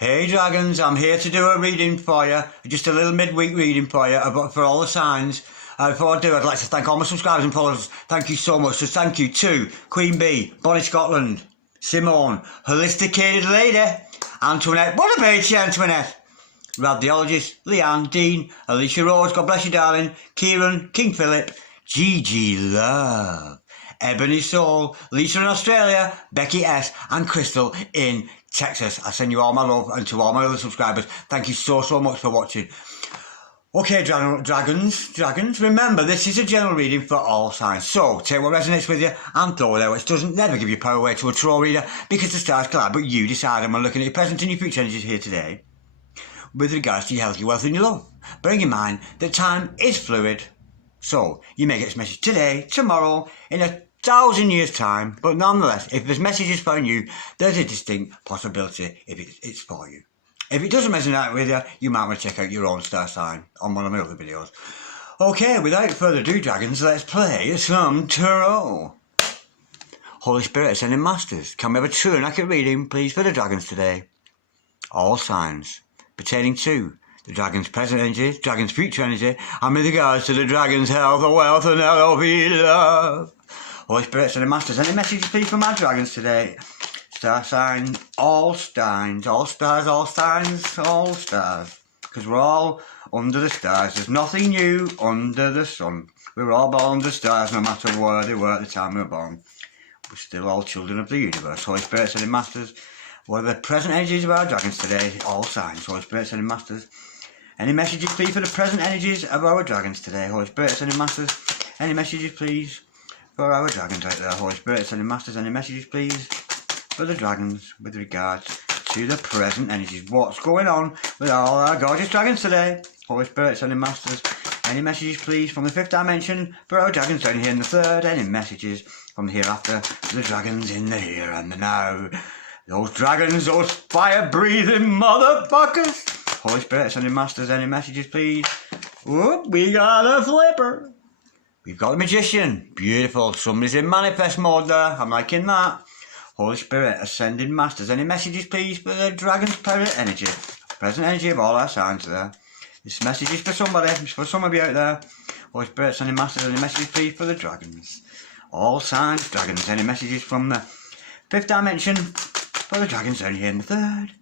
Hey dragons, I'm here to do a reading for you, just a little midweek reading for you for all the signs. Before I do, I'd like to thank all my subscribers and followers. Thank you so much. So thank you to Queen Bee, Bonnie Scotland, Simone, Holisticated Lady, Antoinette, what about you Antoinette? Radiologist, Leanne, Dean, Alicia Rose, God bless you darling, Kieran, King Philip, Gigi Love, Ebony Soul, Lisa in Australia, Becky S and Crystal in Texas. I send you all my love, and to all my other subscribers, thank you so much for watching. Okay, dragons, remember this is a general reading for all signs. So take what resonates with you and throw it out, which doesn't never give you power away to a tarot reader because the stars collide, but you decide. And we're looking at your present and your future energies here today with regards to your health, your wealth and your love. Bearing in mind that time is fluid, so you may get this message today, tomorrow, in 1,000 years' time, but nonetheless, if this message is for you, there's a distinct possibility if it's for you. If it doesn't resonate with you, you might want to check out your own star sign on one of my other videos. Okay, without further ado, dragons, let's play some tarot. Holy Spirit, Ascending Masters, can we have a true and accurate reading, please, for the dragons today? All signs pertaining to the dragon's present energy, dragon's future energy, and with regards to the dragon's health, wealth, and love. Holy Spirit, Ascending Masters, any messages, please, for my dragons today? Star sign, all signs, all stars, all signs, all stars. Because we're all under the stars. There's nothing new under the sun. We're all born under stars, no matter where they were at the time we were born. We're still all children of the universe. Holy Spirit, Ascending Masters, what are the present energies of our dragons today? All signs. Holy Spirit, Ascending Masters, any messages, please, for the present energies of our dragons today? Holy Spirit, Ascending Masters, any messages, please, for our dragons out there? Holy Spirit, Ascending Masters, any messages, please, for the dragons with regards to the present energies? What's going on with all our gorgeous dragons today? Holy Spirit, Ascending Masters, any messages, please, from the fifth dimension for our dragons down here in the third? Any messages from the hereafter for the dragons in the here and the now? Those dragons, those fire-breathing motherfuckers. Holy Spirit, Ascending Masters, any messages, please? Whoop, we got a flipper. We've got a magician. Beautiful. Somebody's in manifest mode there. I'm liking that. Holy Spirit, Ascending Masters, any messages, please, for the dragon's present energy of all our signs there? This message is for somebody, it's for some of you out there. Holy Spirit, Ascending Masters, any messages, please, for the dragons? All signs, dragons, any messages from the fifth dimension for the dragons down here in the third?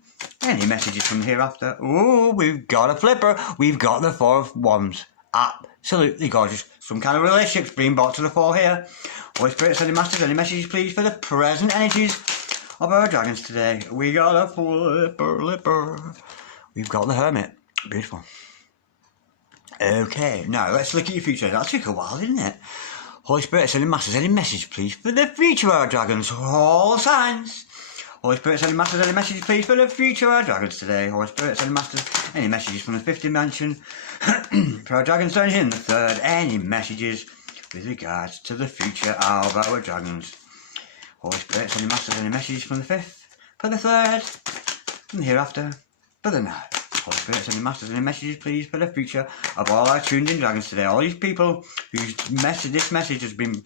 Any messages from hereafter? Oh, we've got a flipper. We've got the Four of Wands. Absolutely gorgeous. Some kind of relationship's being brought to the fore here. Holy Spirit, Ascending Masters, any messages, please, for the present energies of our dragons today? We got a flipper. We've got the Hermit. Beautiful. Okay, now let's look at your future. That took a while, didn't it? Holy Spirit, Ascending Masters, any message, please, for the future of our dragons? All signs. Holy Spirit, Ascending Masters, any messages, please, for the future of our dragons today? Holy Spirit, Ascending Masters, any messages from the fifth dimension for our dragons down here in the third? Any messages with regards to the future of our dragons? Holy Spirit, Ascending Masters, any messages from the fifth for the third, and hereafter for the now? Holy Spirit, Ascending Masters, any messages, please, for the future of all our tuned in dragons today? All these people whose this message has been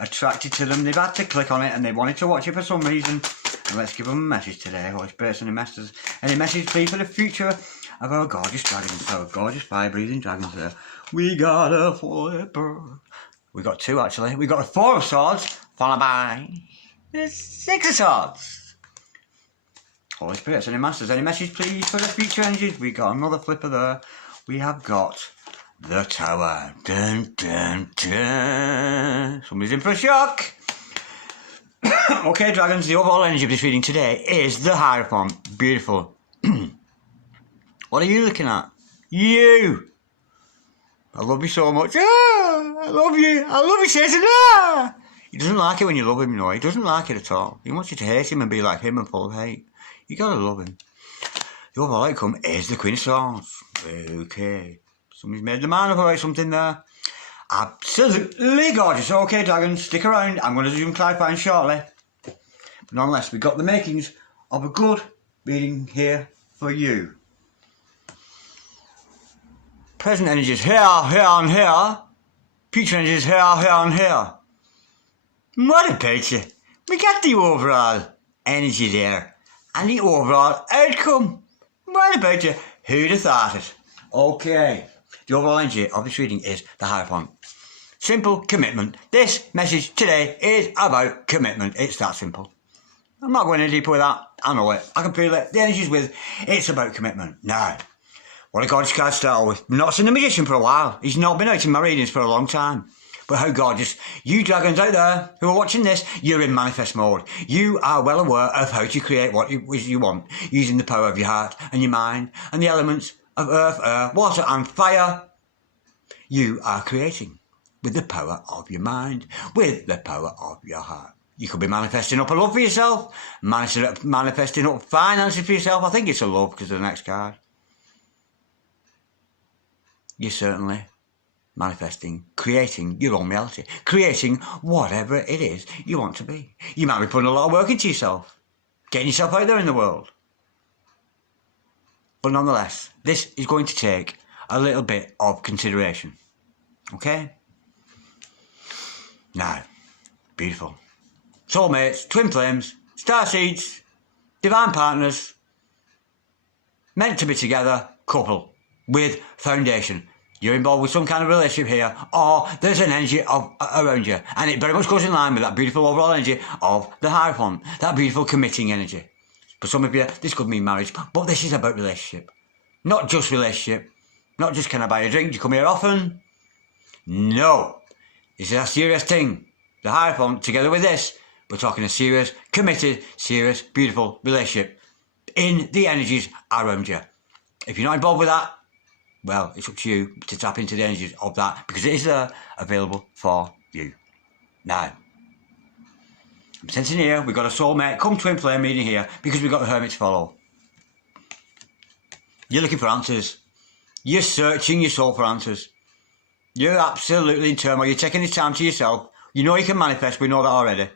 attracted to them, they've had to click on it and they wanted to watch it for some reason. And let's give them a message today. Holy Spirit, Ascending Masters, any message, please, for the future of our gorgeous dragons, our gorgeous fire-breathing dragons there? We got a flipper. We got two, actually. We got a Four of Swords, followed by the Six of Swords. Holy Spirit, Ascending Masters, any message, please, for the future energies? We got another flipper there. We have got the Tower. Dun, dun, dun. Somebody's in for a shock. Okay, dragons, the overall energy of this reading today is the Hierophant. Beautiful. What are you looking at? You! I love you so much. Ah, I love you. I love you, Satan. Ah! He doesn't like it when you love him, you know. He doesn't like it at all. He wants you to hate him and be like him and full of hate. You gotta love him. The overall outcome is the Queen of Swords. Okay. Somebody's made the man up about something there. Absolutely gorgeous. Okay, dragons, stick around. I'm going to do some clarifying shortly. But nonetheless, we've got the makings of a good reading here for you. Present energies here, here and here. Future energies here, here and here. What about you? We got the overall energy there. And the overall outcome Right about you. Who'd have thought it? Okay. The overall energy of this reading is the Hierophant. Simple commitment. This message today is about commitment. It's that simple. I'm not going any deeper with that. I know it. I can feel it. The energy's with. It's about commitment. Now, what a gorgeous card to start with. I've not seen the Magician for a while. He's not been out in my readings for a long time. But how gorgeous. You dragons out there who are watching this, you're in manifest mode. You are well aware of how to create what you want, using the power of your heart and your mind and the elements of earth, air, water and fire. You are creating with the power of your mind, with the power of your heart. You could be manifesting up a love for yourself, manifesting up finances for yourself. I think it's a love because of the next card. You're certainly manifesting, creating your own reality, creating whatever it is you want to be. You might be putting a lot of work into yourself, getting yourself out there in the world. But nonetheless, this is going to take a little bit of consideration. Okay? Now, beautiful. Soulmates, twin flames, starseeds, divine partners, meant to be together, couple, with foundation. You're involved with some kind of relationship here, or there's an energy around you, and it very much goes in line with that beautiful overall energy of the Hierophant, that beautiful committing energy. For some of you, this could mean marriage, but this is about relationship. Not just relationship, not just can I buy a drink, do you come here often? No, this is a serious thing. The Hierophant, together with this, we're talking a serious, committed, serious, beautiful relationship in the energies around you. If you're not involved with that, well, it's up to you to tap into the energies of that because it is there, available for you. Now, I'm sensing here, we've got a soulmate, come twin flame reading here because we've got the Hermit to follow. You're looking for answers. You're searching your soul for answers. You're absolutely in turmoil. You're taking this time to yourself. You know you can manifest, we know that already.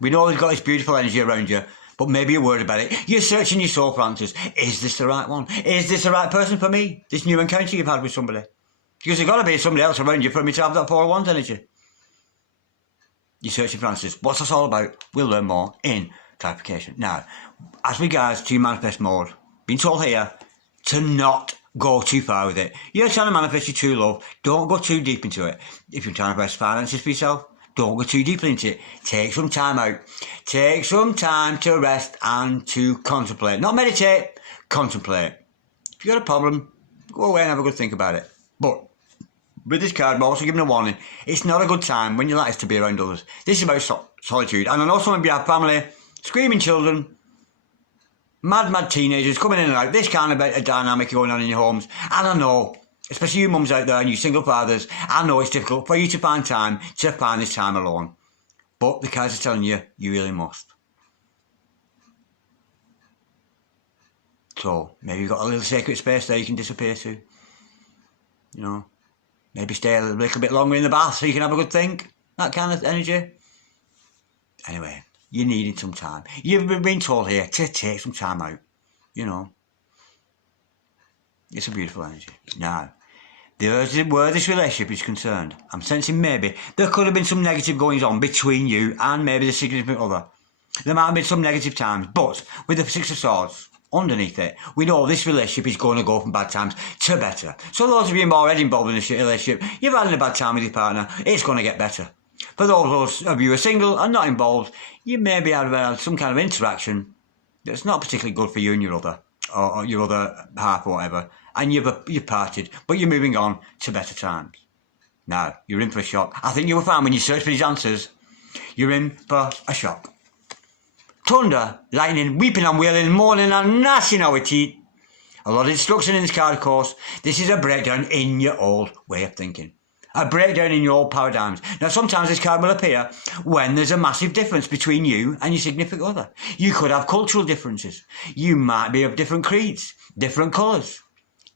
We know we've got this beautiful energy around you, but maybe you're worried about it. You're searching your soul for answers. Is this the right one? Is this the right person for me? This new encounter you've had with somebody? Because there's got to be somebody else around you for me to have that 401 energy. You're searching for answers. What's this all about? We'll learn more in clarification. Now, as regards to your manifest mode, being told here to not go too far with it. You're trying to manifest your true love. Don't go too deep into it. If you're trying to manifest finances for yourself, don't go too deeply into it. Take some time out. Take some time to rest and to contemplate. Not meditate, contemplate. If you've got a problem, go away and have a good think about it. But with this card, I'm also giving a warning. It's not a good time when you like to be around others. This is about solitude. And I know some of you have family, screaming children, mad teenagers coming in and out. This kind of a dynamic going on in your homes. And I know, especially you mums out there and you single fathers, I know it's difficult for you to find time to find this time alone. But the cards are telling you, you really must. So, maybe you've got a little sacred space there you can disappear to. You know, maybe stay a little bit longer in the bath so you can have a good think. That kind of energy. Anyway, you're needing some time. You've been told here to take some time out. You know. It's a beautiful energy. Now, where this relationship is concerned, I'm sensing maybe there could have been some negative goings on between you and maybe the significant other. There might have been some negative times, but with the Six of Swords underneath it, we know this relationship is going to go from bad times to better. So those of you already involved in this relationship, you've had a bad time with your partner, it's going to get better. For those of you who are single and not involved, you maybe have had some kind of interaction that's not particularly good for you and your other, or your other half or whatever, and you've parted, but you're moving on to better times. Now, you're in for a shock. I think you will find when you search for these answers, you're in for a shock. Thunder, lightning, weeping and wailing, mourning and gnashing our teeth. A lot of destruction in this card, of course. This is a breakdown in your old way of thinking. A breakdown in your old paradigms. Now, sometimes this card will appear when there's a massive difference between you and your significant other. You could have cultural differences. You might be of different creeds, different colours,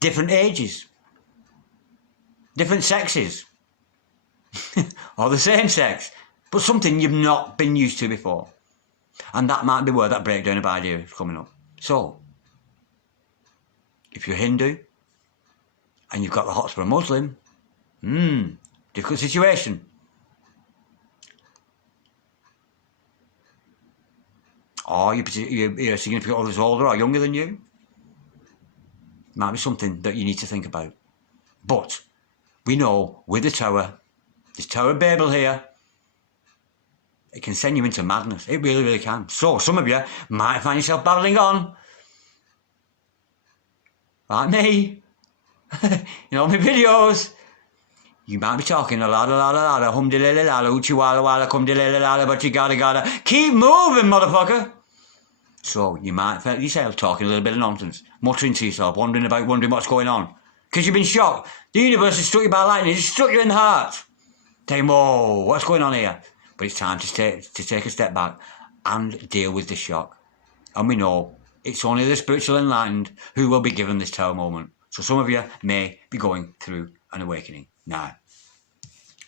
different ages, different sexes, or the same sex, but something you've not been used to before. And that might be where that breakdown of idea is coming up. So, if you're Hindu and you've got the hots for a Muslim, difficult situation. Or your significant other's older or younger than you. Might be something that you need to think about. But we know with the Tower, this Tower of Babel here, it can send you into madness. It really, really can. So some of you might find yourself battling on. Like me. You know, my videos. You might be talking a la hum de la uchi walla cum de la, but you gotta keep moving, motherfucker. So you might find yourself talking a little bit of nonsense, muttering to yourself, wondering what's going on. Because you've been shocked. The universe has struck you by lightning. It's struck you in the heart. Saying, whoa, what's going on here? But it's time to take a step back and deal with the shock. And we know it's only the spiritual enlightened who will be given this Tower moment. So some of you may be going through an awakening now.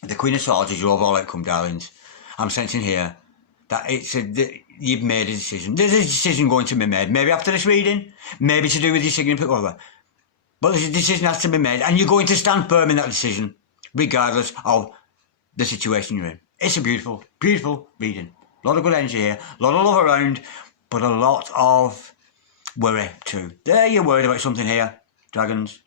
The Queen of Swords is your overall outcome, darlings. I'm sensing here that you've made a decision. There's a decision going to be made. Maybe after this reading, maybe to do with your significant other. But the decision has to be made, and you're going to stand firm in that decision, regardless of the situation you're in. It's a beautiful, beautiful reading. A lot of good energy here, a lot of love around, but a lot of worry too. There, you're worried about something here, dragons.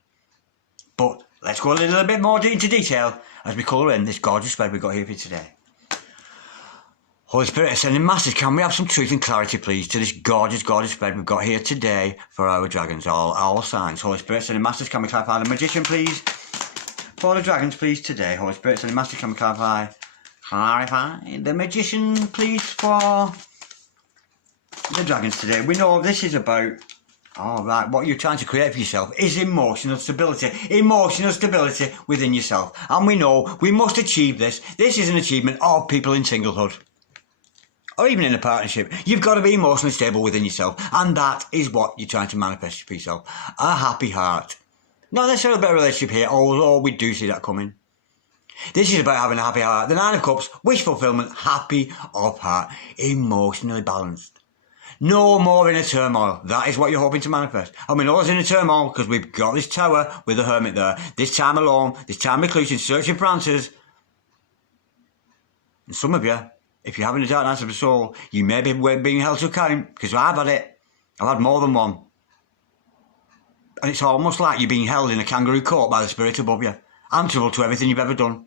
But let's go a little bit more into detail as we colour in this gorgeous spread we've got here for you today. Holy Spirit, sending masters, can we have some truth and clarity, please, to this gorgeous, gorgeous spread we've got here today for our dragons, all signs. Holy Spirit, sending masters, can we clarify the magician, please? For the dragons, please, today. Holy Spirit, sending masters, can we clarify the magician, please, for the dragons today. We know this is about, what you're trying to create for yourself is emotional stability within yourself. And we know we must achieve this. This is an achievement of people in singlehood, or even in a partnership. You've got to be emotionally stable within yourself, and that is what you're trying to manifest for yourself. A happy heart. Not necessarily a better relationship here, although we do see that coming. This is about having a happy heart. The Nine of Cups, wish fulfillment, happy of heart, emotionally balanced. No more inner turmoil. That is what you're hoping to manifest. And we know it's inner turmoil because we've got this Tower with the Hermit there. This time alone, this time reclusive, searching for answers. And some of you, if you're having a dark night of the soul, you may be being held to account, because I've had it. I've had more than one. And it's almost like you're being held in a kangaroo court by the spirit above you, answerable to everything you've ever done.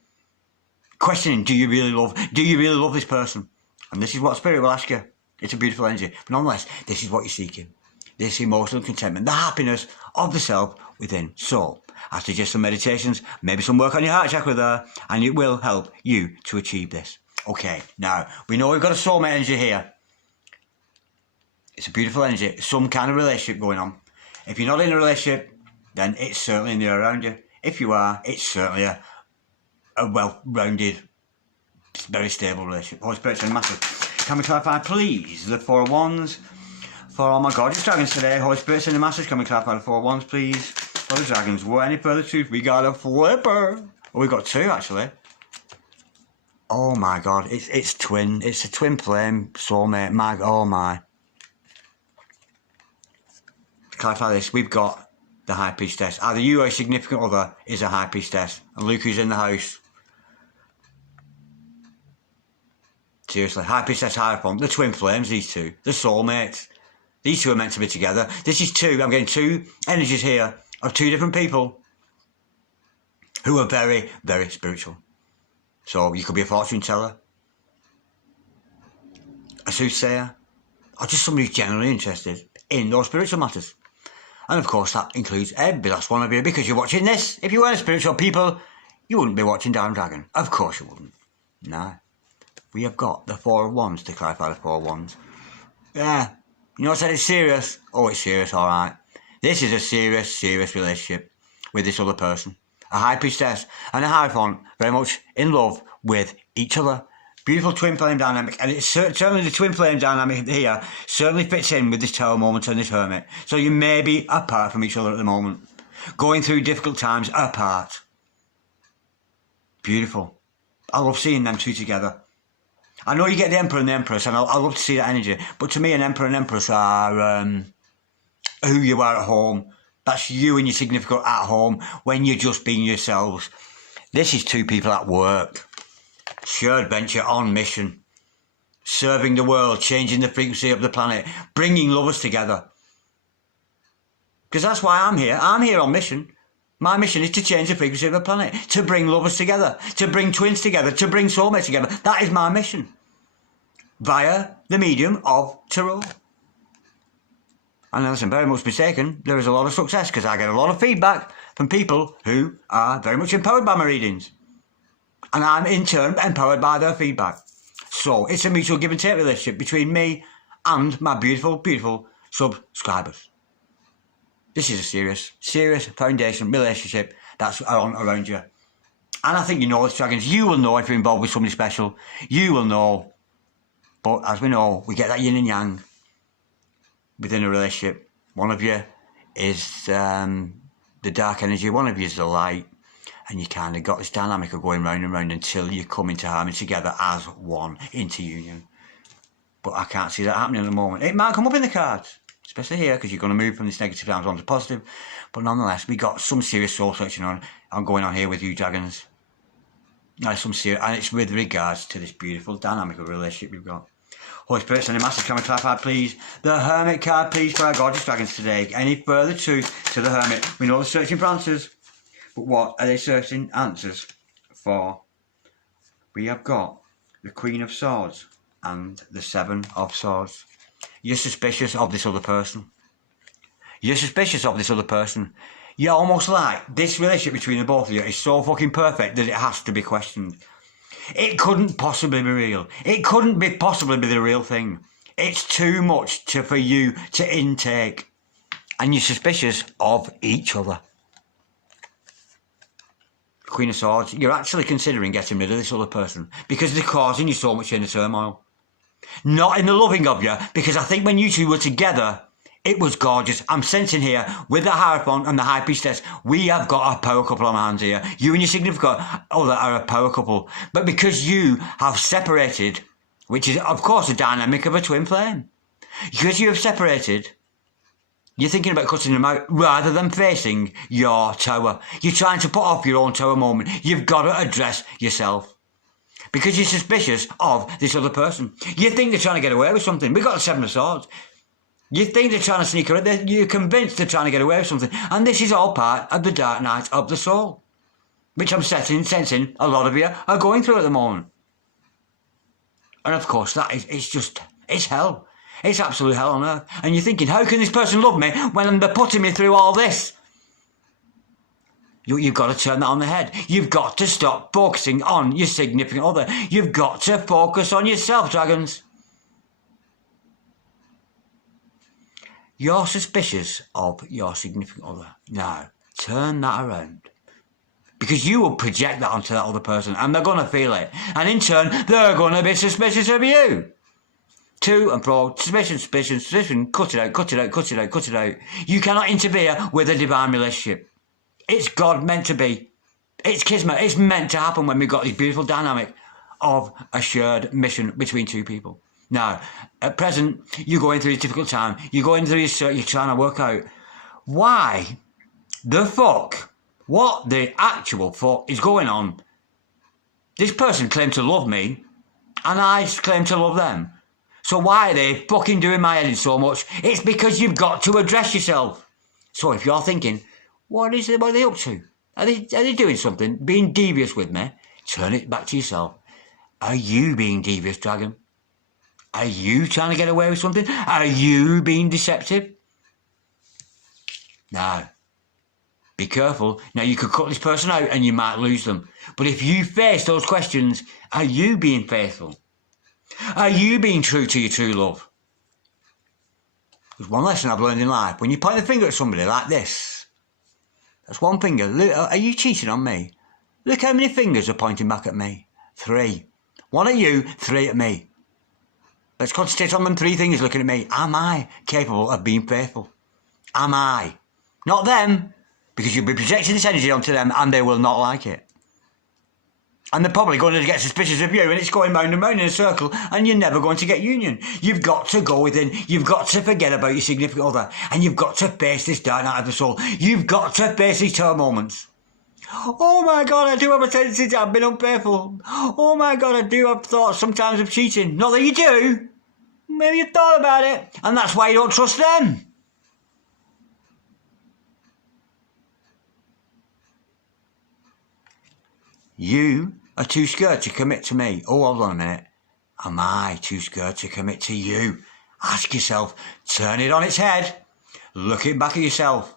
Questioning, do you really love this person? And this is what spirit will ask you. It's a beautiful energy. But nonetheless, this is what you're seeking. This emotional contentment, the happiness of the self within. So, I suggest some meditations, maybe some work on your heart chakra there, and it will help you to achieve this. Okay, now, we know we've got a soulmate energy here. It's a beautiful energy, some kind of relationship going on. If you're not in a relationship, then it's certainly in the air around you. If you are, it's certainly a well-rounded, very stable relationship. Holy Spirit, and massive. Can we clarify, please, the Four of Wands for all my gorgeous dragons today? Holy Spirit, send the message. Can we clarify the Four of Wands, please, for the dragons? Without any further truth, we got a flipper. Oh, we've got two, actually. Oh, my God. It's twin. It's a twin flame soulmate. Oh, my. To clarify this, we've got the High Priestess. Either you or a significant other is a High Priestess. And look who's in the house. Seriously, High Priestess, Hierophant, the twin flames, these two, the soulmates. These two are meant to be together. This is two, I'm getting two energies here of two different people who are very, very spiritual. So you could be a fortune teller, a soothsayer, or just somebody who's generally interested in those spiritual matters. And of course that includes every last one of you, because you're watching this. If you weren't spiritual people, you wouldn't be watching Darren Dragon. Of course you wouldn't. No. We have got the Four of Wands to clarify the Four of Wands. Yeah. You know I said it's serious? Oh, it's serious, alright. This is a serious, serious relationship with this other person. A High Priestess and a Hierophant very much in love with each other. Beautiful twin flame dynamic, and it's certainly the twin flame dynamic here certainly fits in with this Tower moment and this Hermit. So you may be apart from each other at the moment, going through difficult times apart. Beautiful. I love seeing them two together. I know you get the Emperor and the Empress, and I love to see that energy. But to me, an Emperor and Empress are who you are at home. That's you and your significant at home when you're just being yourselves. This is two people at work. Shared venture on mission. Serving the world, changing the frequency of the planet, bringing lovers together. Because that's why I'm here. I'm here on mission. My mission is to change the frequency of the planet, to bring lovers together, to bring twins together, to bring soulmates together. That is my mission. Via the medium of tarot. And unless I'm very much mistaken, there is a lot of success because I get a lot of feedback from people who are very much empowered by my readings. And I'm in turn empowered by their feedback. So it's a mutual give and take relationship between me and my beautiful, beautiful subscribers. This is a serious foundation relationship that's on around you. And I think you know this, dragons. You will know if you're involved with somebody special. You will know. But as we know, we get that yin and yang within a relationship. One of you is the dark energy, one of you is the light. And you kind of got this dynamic of going round and round until you come into harmony together as one, into union. But I can't see that happening at the moment. It might come up in the cards. Especially here, because you're going to move from this negative down onto positive. But nonetheless, we got some serious soul searching on going on here with you, dragons. And it's with regards to this beautiful dynamic of relationship we've got. Holy Spirit, send a massive camera tripod, please. The Hermit card, please, for our gorgeous dragons today. Any further truth to the Hermit? We know they're searching for answers. But what are they searching answers for? We have got the Queen of Swords and the Seven of Swords. You're suspicious of this other person. You're suspicious of this other person. You're almost like this relationship between the both of you is so fucking perfect that it has to be questioned. It couldn't possibly be real. It couldn't possibly be the real thing. It's too much for you to intake. And you're suspicious of each other. Queen of Swords, you're actually considering getting rid of this other person because they're causing you so much inner turmoil. Not in the loving of you, because I think when you two were together, it was gorgeous. I'm sensing here, with the Hierophant and the High Priestess, we have got a power couple on our hands here. You and your significant other are a power couple. But because you have separated, which is, of course, a dynamic of a twin flame, because you have separated, you're thinking about cutting them out rather than facing your tower. You're trying to put off your own tower moment. You've got to address yourself. Because you're suspicious of this other person. You think they're trying to get away with something. We've got the Seven of Swords. You think they're trying to sneak around. You're convinced they're trying to get away with something. And this is all part of the dark night of the soul. Which I'm sensing a lot of you are going through at the moment. And of course, it's hell. It's absolute hell on earth. And you're thinking, how can this person love me when they're putting me through all this? You've got to turn that on the head. You've got to stop focusing on your significant other. You've got to focus on yourself, dragons. You're suspicious of your significant other. Now, turn that around. Because you will project that onto that other person and they're going to feel it. And in turn, they're going to be suspicious of you. To and fro, suspicion, cut it out. You cannot interfere with a divine relationship. It's God meant to be. It's Kismet. It's meant to happen when we've got this beautiful dynamic of a shared mission between two people. Now, at present, you're going through a difficult time. You're going through your search. You're trying to work out why the fuck, what the actual fuck is going on. This person claimed to love me, and I claim to love them. So why are they fucking doing my head in so much? It's because you've got to address yourself. So if you're thinking, what are they up to? Are they doing something? Being devious with me? Turn it back to yourself. Are you being devious, dragon? Are you trying to get away with something? Are you being deceptive? Now, be careful. Now, you could cut this person out and you might lose them. But if you face those questions, are you being faithful? Are you being true to your true love? There's one lesson I've learned in life. When you point the finger at somebody like this, that's one finger. Look, are you cheating on me? Look how many fingers are pointing back at me. 3. 1 at you, 3 at me. Let's concentrate on them 3 fingers looking at me. Am I capable of being faithful? Am I? Not them. Because you'll be projecting this energy onto them and they will not like it. And they're probably going to get suspicious of you and it's going round and round in a circle and you're never going to get union. You've got to go within. You've got to forget about your significant other. And you've got to face this dark night of the soul. You've got to face these tough moments. Oh my God, I do have a tendency to have been unfaithful. Oh my God, I do have thoughts sometimes of cheating. Not that you do. Maybe you've thought about it. And that's why you don't trust them. You are too scared to commit to me. Oh, hold on a minute. Am I too scared to commit to you? Ask yourself, turn it on its head. Look it back at yourself.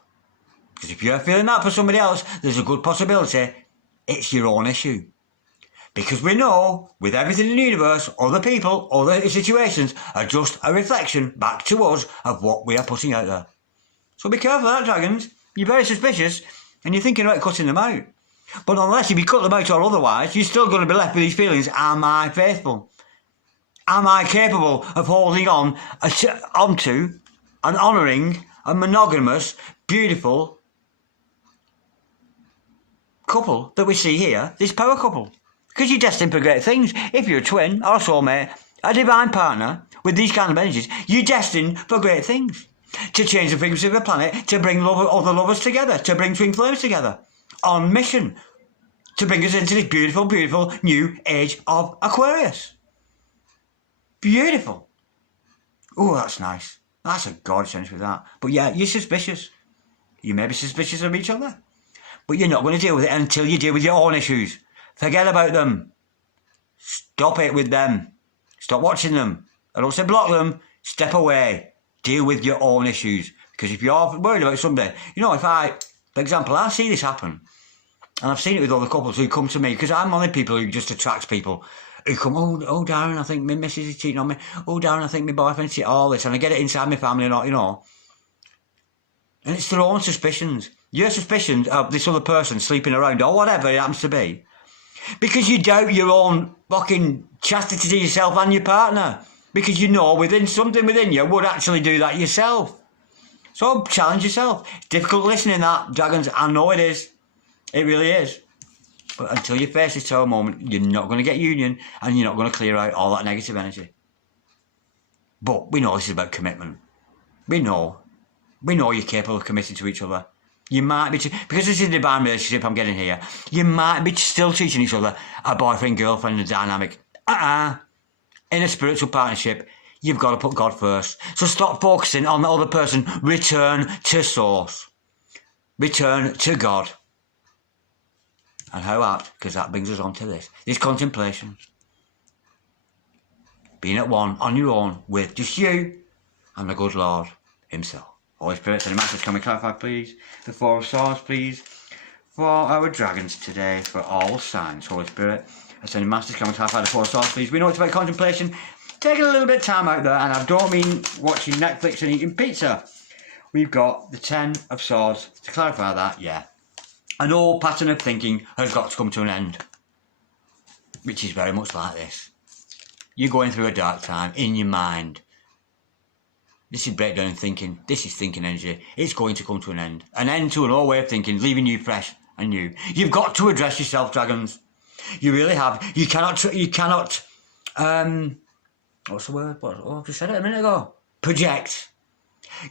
Because if you're feeling that for somebody else, there's a good possibility it's your own issue. Because we know, with everything in the universe, other people, other situations are just a reflection back to us of what we are putting out there. So be careful of that, dragons. You're very suspicious, and you're thinking about cutting them out. But unless you cut them out or otherwise, you're still going to be left with these feelings. Am I faithful? Am I capable of holding on onto and honouring a monogamous, beautiful couple that we see here, this power couple? Because you're destined for great things. If you're a twin or a soulmate, a divine partner with these kind of energies, you're destined for great things. To change the frequency of the planet, to bring other lovers together, to bring twin flames together. On mission. To bring us into this beautiful, beautiful new age of Aquarius. Beautiful. Oh, that's nice. That's a gorgeous energy with that. But yeah, you're suspicious. You may be suspicious of each other. But you're not going to deal with it until you deal with your own issues. Forget about them. Stop it with them. Stop watching them. I don't say block them. Step away. Deal with your own issues. Because if you're worried about somebody, you know, for example, I see this happen. And I've seen it with other couples who come to me, because I'm one of the people who just attracts people who come, oh, Darren, I think my missus is cheating on me. Oh, Darren, I think my boyfriend's cheating, all this. And I get it inside my family and all, you know. And it's their own suspicions. Your suspicions of this other person sleeping around or whatever it happens to be. Because you doubt your own fucking chastity to yourself and your partner. Because you know something within you would actually do that yourself. So challenge yourself. It's difficult listening that, dragons. I know it is. It really is. But until you face this tower moment, you're not going to get union and you're not going to clear out all that negative energy. But we know this is about commitment. We know you're capable of committing to each other. You might be, because this is a divine relationship I'm getting here, you might be still teaching each other a boyfriend-girlfriend dynamic. In a spiritual partnership, you've got to put God first. So stop focusing on the other person. Return to source. Return to God. And how apt, because that brings us on to this contemplation. Being at one, on your own, with just you and the good Lord himself. Holy Spirit, and the Masters, can we clarify, please? The Four of Swords, please, for our dragons today, for all signs. Holy Spirit, Ascending Masters, can we clarify the Four of Swords, please? We know it's about contemplation, taking a little bit of time out there, and I don't mean watching Netflix and eating pizza. We've got the Ten of Swords. To clarify that, yeah. An old pattern of thinking has got to come to an end, which is very much like this. You're going through a dark time in your mind. This is breakdown thinking. This is thinking energy. It's going to come to an end. An end to an old way of thinking, leaving you fresh and new. You've got to address yourself, dragons. You really have. You cannot, what's the word? I just said it a minute ago. Project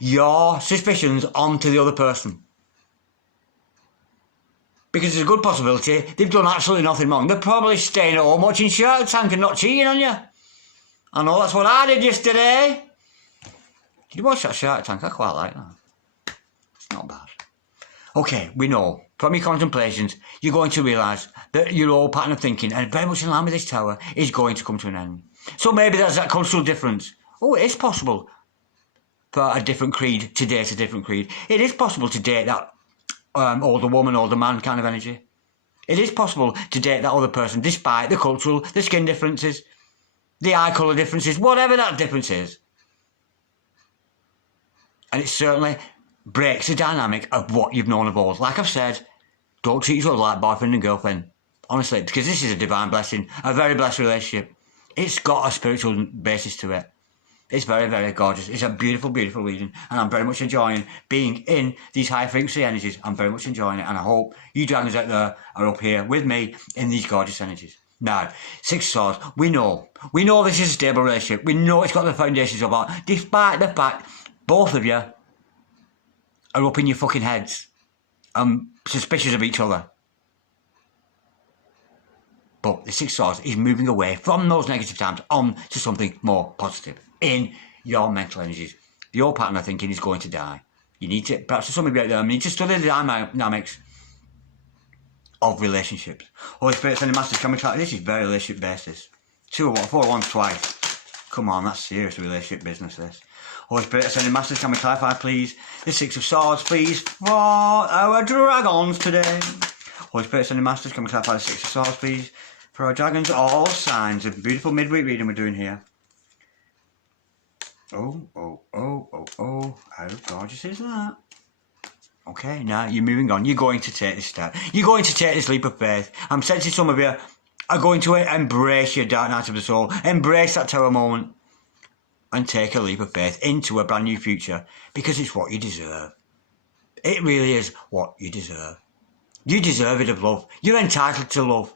your suspicions onto the other person. Because there's a good possibility they've done absolutely nothing wrong. They're probably staying at home watching Shark Tank and not cheating on you. I know that's what I did yesterday. Did you watch that Shark Tank? I quite like that. It's not bad. Okay, we know from your contemplations you're going to realise that your old pattern of thinking, and very much in line with this tower, is going to come to an end. So maybe there's that cultural difference. Oh, it is possible for a different creed to date a different creed. It is possible to date that older woman, older man kind of energy. It is possible to date that other person despite the cultural, the skin differences, the eye colour differences, whatever that difference is. And it certainly breaks the dynamic of what you've known of old. Like I've said, don't treat each other like boyfriend and girlfriend. Honestly, because this is a divine blessing, a very blessed relationship. It's got a spiritual basis to it. It's very, very gorgeous. It's a beautiful, beautiful reading. And I'm very much enjoying being in these high frequency energies. I'm very much enjoying it. And I hope you dragons out there are up here with me in these gorgeous energies. Now, Six Swords, we know this is a stable relationship. We know it's got the foundations of that. Despite the fact both of you are up in your fucking heads and suspicious of each other. But the Six Swords is moving away from those negative times on to something more positive in your mental energies. The old pattern of thinking is going to die. You need to, perhaps for some of you out there, you need to study the dynamics of relationships. Holy Spirit, sending masters, can we try? This is very relationship based, this. 2 or 1, 4 once, twice. Come on, that's serious relationship business, this. Holy Spirit, sending masters, can we clarify, please? The 6 of Swords, please, for our dragons today. Holy Spirit, sending masters, can we clarify the 6 of Swords, please? For our dragons, all signs of beautiful midweek reading we're doing here. Oh, how gorgeous is that? Okay, now you're moving on. You're going to take this step. You're going to take this leap of faith. I'm sensing some of you are going to embrace your dark night of the soul, embrace that terror moment, and take a leap of faith into a brand new future, because it's what you deserve. It really is what you deserve. You deserve it of love. You're entitled to love.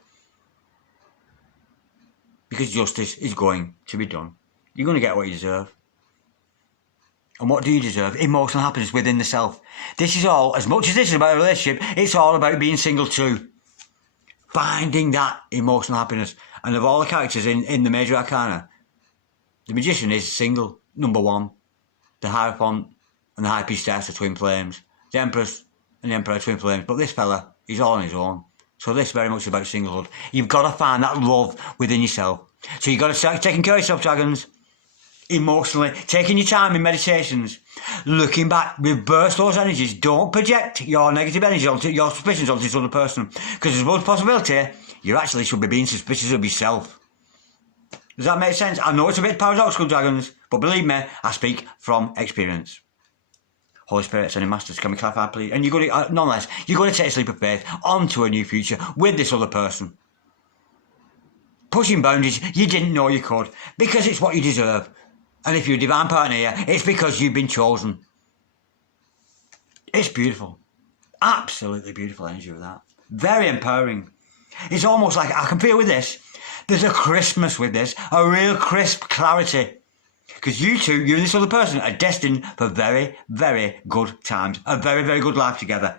Because justice is going to be done. You're going to get what you deserve. And what do you deserve? Emotional happiness within the self. This is all, as much as this is about a relationship, it's all about being single too. Finding that emotional happiness. And of all the characters in the major arcana, the magician is single, number 1. The Hierophant and the High Priestess are twin flames. The Empress and the Emperor are twin flames. But this fella, he's all on his own. So this very much is about singlehood. You've got to find that love within yourself. So you've got to start taking care of yourself, dragons. Emotionally, taking your time in meditations, looking back, reverse those energies. Don't project your negative energy onto your suspicions onto this other person, because there's one possibility you actually should be being suspicious of yourself. Does that make sense? I know it's a bit paradoxical, dragons, but believe me, I speak from experience. Holy Spirit, sending masters, can we clarify, please? And you're going to, nonetheless, you're going to take a leap of faith onto a new future with this other person. Pushing boundaries you didn't know you could, because it's what you deserve. And if you're a divine partner here, it's because you've been chosen. It's beautiful. Absolutely beautiful energy with that. Very empowering. It's almost like, I can feel with this, there's a crispness with this, a real crisp clarity. Because you two, you and this other person, are destined for very, very good times. A very, very good life together.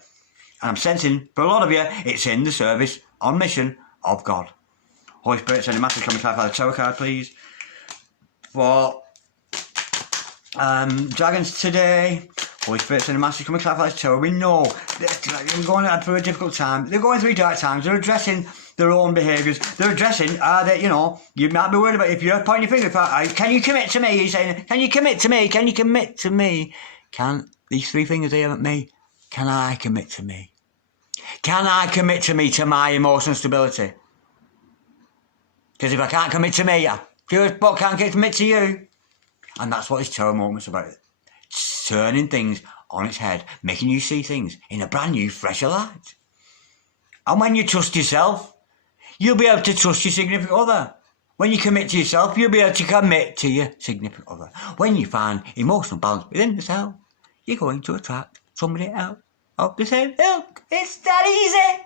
And I'm sensing, for a lot of you, it's in the service, on mission, of God. Holy Spirit, sending masters, can we clarify the tarot card, please? For dragons today. Holy Spirit, sending masters, can we clarify this tarot? We know they're going through a difficult time. They're going through dark times. They're addressing their own behaviours. They're addressing, you might be worried about, if you're pointing your finger at, can you commit to me? He's saying, can you commit to me? Can you commit to me? Can these 3 fingers here at me? Can I commit to me? Can I commit to me, to my emotional stability? Because if I can't commit to me, I just can't commit to you. And that's what this tarot moment's about. Turning things on its head, making you see things in a brand new, fresher light. And when you trust yourself, you'll be able to trust your significant other. When you commit to yourself, you'll be able to commit to your significant other. When you find emotional balance within yourself, you're going to attract somebody else of the same ilk. It's that easy.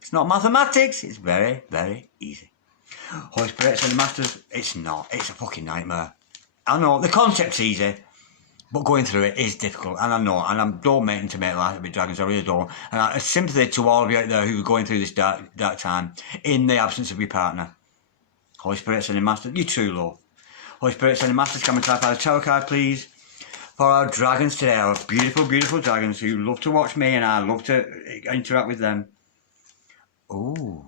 It's not mathematics, it's very, very easy. Holy Spirit, sending masters, it's not. It's a fucking nightmare. I know, the concept's easy, but going through it is difficult. And I know, and I don't mean to make life a bit dragons, I really don't. And I sympathy to all of you out there who are going through this dark time in the absence of your partner. Holy Spirit, sending masters, you true love. Holy Spirit, sending masters, can we clarify the tarot card, please? For our dragons today, our beautiful, beautiful dragons who love to watch me and I love to interact with them. Ooh.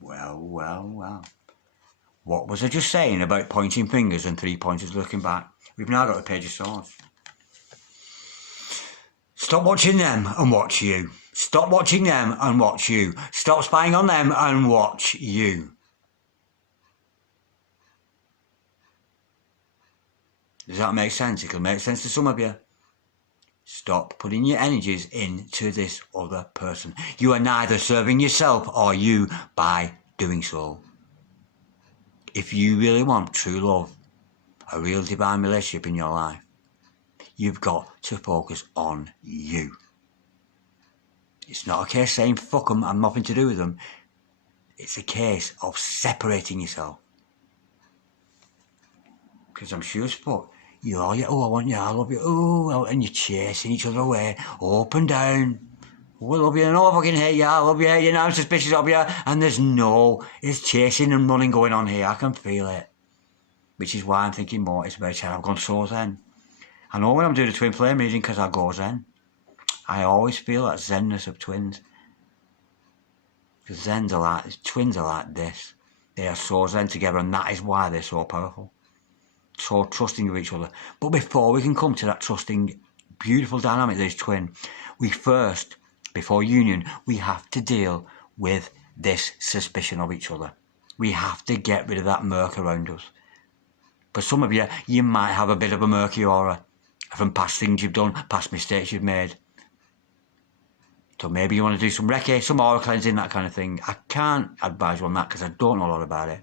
Well. What was I just saying about pointing fingers and 3 pointers looking back? We've now got the Page of Swords. Stop watching them and watch you. Stop watching them and watch you. Stop spying on them and watch you. Does that make sense? It'll make sense to some of you. Stop putting your energies into this other person. You are neither serving yourself or you by doing so. If you really want true love, a real divine relationship in your life, you've got to focus on you. It's not a case saying, fuck them, I've nothing to do with them. It's a case of separating yourself. Because I'm sure as fuck, I want you, I love you, oh, and you're chasing each other away, up and down. Oh, I love you, no, I fucking hate you, I love you, now I'm suspicious of you, and there's chasing and running going on here, I can feel it. Which is why I'm thinking more, it's about time I've gone so zen. I know when I'm doing a twin flame reading, because I go zen. I always feel that zenness of twins. Because twins are like this. They are so zen together, and that is why they're so powerful. So trusting of each other. But before we can come to that trusting, beautiful dynamic that is twin, we first, before union, we have to deal with this suspicion of each other. We have to get rid of that murk around us. For some of you, you might have a bit of a murky aura from past things you've done, past mistakes you've made. So maybe you want to do some Reiki, some aura cleansing, that kind of thing. I can't advise you on that because I don't know a lot about it.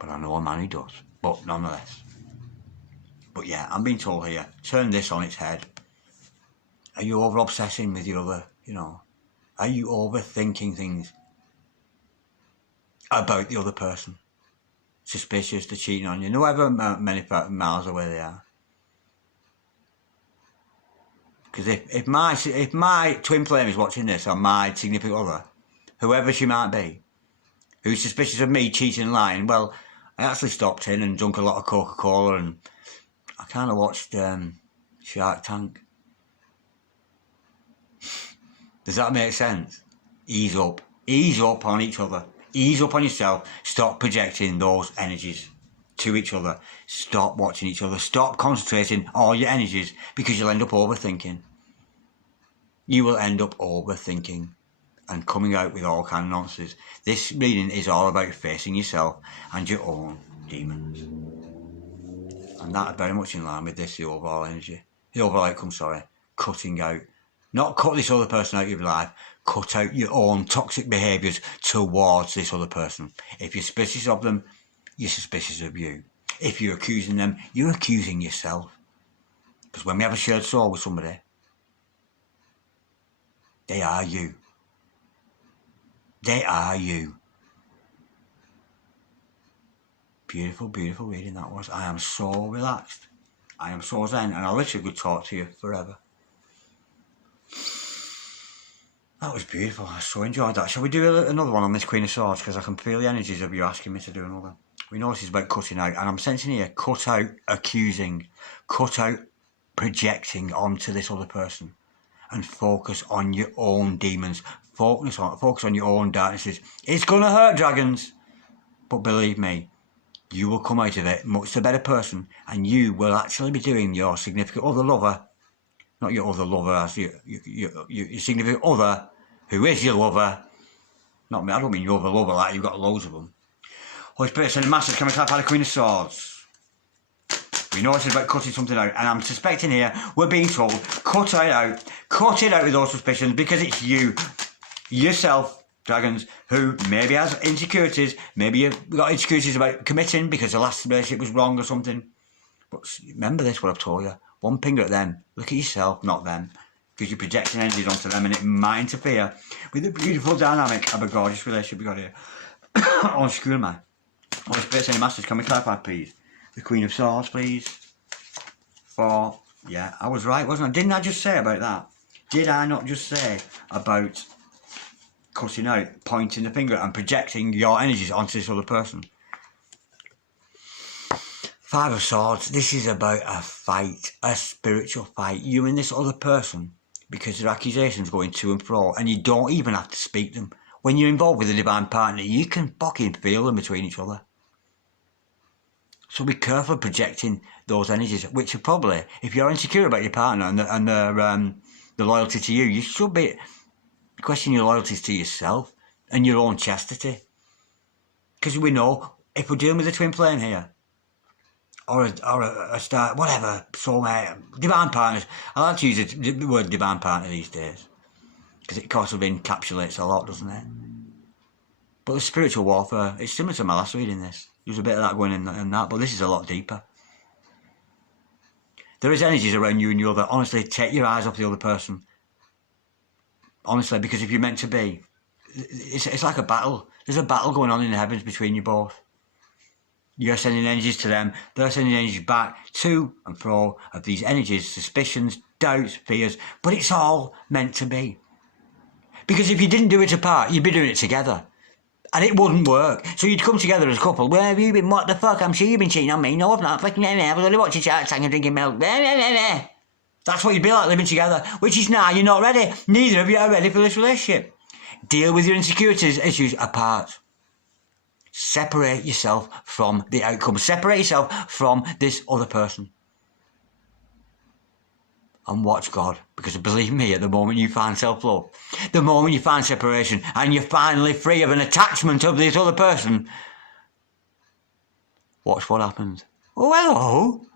But I know a man who does. But nonetheless. But yeah, I'm being told here, turn this on its head. Are you over-obsessing with your other, Are you overthinking things about the other person? Suspicious, they're cheating on you, however many miles away they are. Because if my twin flame is watching this, or my significant other, whoever she might be, who's suspicious of me cheating and lying, well, I actually stopped in and drunk a lot of Coca-Cola, and I kind of watched Shark Tank. Does that make sense? Ease up on each other. Ease up on yourself. Stop projecting those energies to each other. Stop watching each other. Stop concentrating all your energies, because you'll end up overthinking. You will end up overthinking and coming out with all kind of nonsense. This reading is all about facing yourself and your own demons. And that is very much in line with this, the overall energy. The overall outcome, cutting out. Not cut this other person out of your life, cut out your own toxic behaviours towards this other person. If you're suspicious of them, you're suspicious of you. If you're accusing them, you're accusing yourself. Because when we have a shared soul with somebody, they are you. They are you. Beautiful, beautiful reading that was. I am so relaxed. I am so zen, and I literally could talk to you forever. That was beautiful. I so enjoyed that. Shall we do another one on this Queen of Swords? Because I can feel the energies of you asking me to do another. We know this is about cutting out, and I'm sensing here, cut out accusing, cut out projecting onto this other person, and focus on your own demons. Focus on your own darknesses. It's gonna hurt, dragons, but believe me, you will come out of it much the better person, and you will actually be doing your significant other lover, not your other lover as your significant other, who is your lover. Not me, I don't mean your other lover like you've got loads of them. Holy Spirit, send a message, can we type out the Queen of Swords? We know it's about cutting something out, and I'm suspecting here, we're being told, cut it out with those suspicions, because it's you, yourself, dragons, who maybe has insecurities, maybe you've got insecurities about committing because the last relationship was wrong or something. But remember this, what I've told you. One finger at them. Look at yourself, not them. Because you're projecting energies onto them, and it might interfere with the beautiful dynamic of a gorgeous relationship we got here. Oh, screw me. Holy Spirit, send a message. Can we clarify, please? The Queen of Swords, please. Yeah, I was right, wasn't I? Didn't I just say about that? Did I not just say about cutting out, pointing the finger and projecting your energies onto this other person? Five of Swords, this is about a fight, a spiritual fight. You and this other person, because their accusations going to and fro, and you don't even have to speak them. When you're involved with a divine partner, you can fucking feel them between each other. So be careful of projecting those energies, which are probably, if you're insecure about your partner and the loyalty to you, you should be questioning your loyalties to yourself and your own chastity. Because we know, if we're dealing with a twin flame here, or a star, whatever, soulmate, divine partners. I like to use the word divine partner these days, because it kind of encapsulates a lot, doesn't it? But the spiritual warfare, it's similar to my last reading this. There's a bit of that going in that, but this is a lot deeper. There is energies around you and your other. Honestly, take your eyes off the other person. Honestly, because if you're meant to be, it's like a battle. There's a battle going on in the heavens between you both. You're sending energies to them, they're sending energies back to and fro of these energies, suspicions, doubts, fears, but it's all meant to be. Because if you didn't do it apart, you'd be doing it together. And it wouldn't work. So you'd come together as a couple. Where have you been? What the fuck? I'm sure you've been cheating on me. No, I've not. Fucking I was only watching Shark Tank and drinking milk. That's That's what you'd be like living together, which is now you're not ready. Neither of you are ready for this relationship. Deal with your insecurities, issues apart. Separate yourself from the outcome. Separate yourself from this other person. And watch God. Because believe me, at the moment you find self-love, the moment you find separation, and you're finally free of an attachment of this other person, watch what happens. Oh, hello.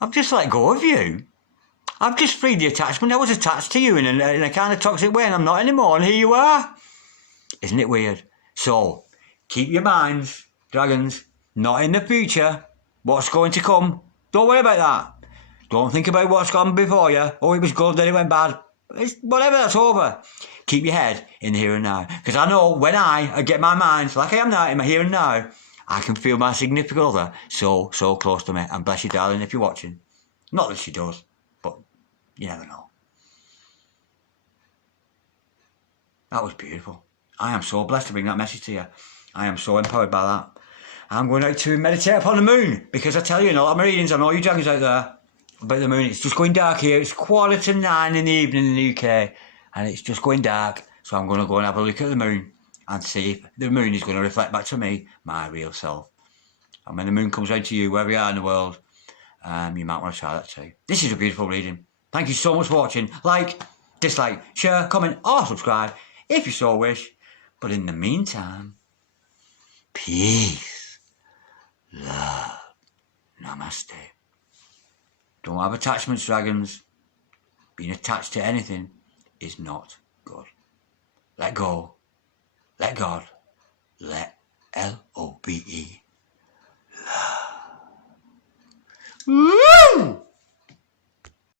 I've just let go of you. I've just freed the attachment. I was attached to you in a kind of toxic way, and I'm not anymore, and here you are. Isn't it weird? So, keep your minds, dragons, not in the future. What's going to come? Don't worry about that. Don't think about what's gone before you. Oh, it was good, then it went bad. Whatever, that's over. Keep your head in the here and now. Because I know when I get my mind, like I am now, in my here and now, I can feel my significant other so close to me. And bless you, darling, if you're watching. Not that she does, but you never know. That was beautiful. I am so blessed to bring that message to you. I am so empowered by that. I'm going out to meditate upon the moon. Because I tell you in a lot of my readings, I know you dragons out there, about the moon. It's just going dark here. It's 9:15 in the evening in the UK. And it's just going dark. So I'm going to go and have a look at the moon. And see if the moon is going to reflect back to me, my real self. And when the moon comes out to you, wherever you are in the world, you might want to try that too. This is a beautiful reading. Thank you so much for watching. Like, dislike, share, comment, or subscribe if you so wish. But in the meantime, peace, love, namaste. Don't have attachments, dragons. Being attached to anything is not good. Let go. Let God. Let LOVE. Love. Woo!